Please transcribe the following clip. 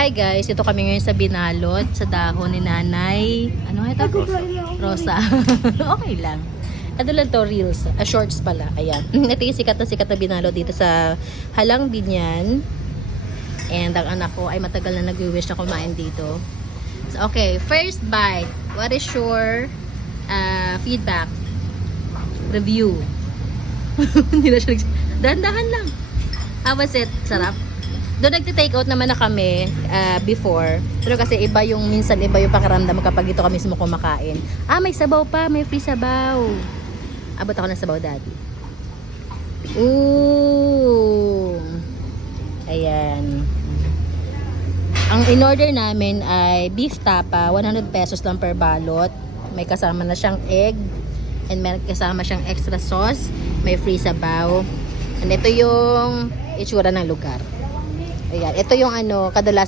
Hi guys, ito kami ngayon sa binalot sa dahon ni Nanay. Ano nga ito? Rosa. Okay lang. Ano lang to, reels. Shorts pala. Ayan. Ito yung sikat na binalot dito sa Halang Binyan. And ang anak ko ay matagal na nag-wish na kumain dito. So, okay, first bite. What is your feedback? Review. Hindi na siya dahan-dahan lang. How was it? Sarap? Doon nagte-take out naman na kami before. Pero kasi minsan iba yung pakiramdam kapag dito kami mismo kumakain. May sabaw pa. May free sabaw. Abot ako ng sabaw, daddy. Ooh. Ayan. Ang in-order namin ay beef tapa. 100 pesos lang per balot. May kasama na siyang egg. And may kasama siyang extra sauce. May free sabaw. And ito yung itsura ng lugar. Ayan, ito yung kadalasan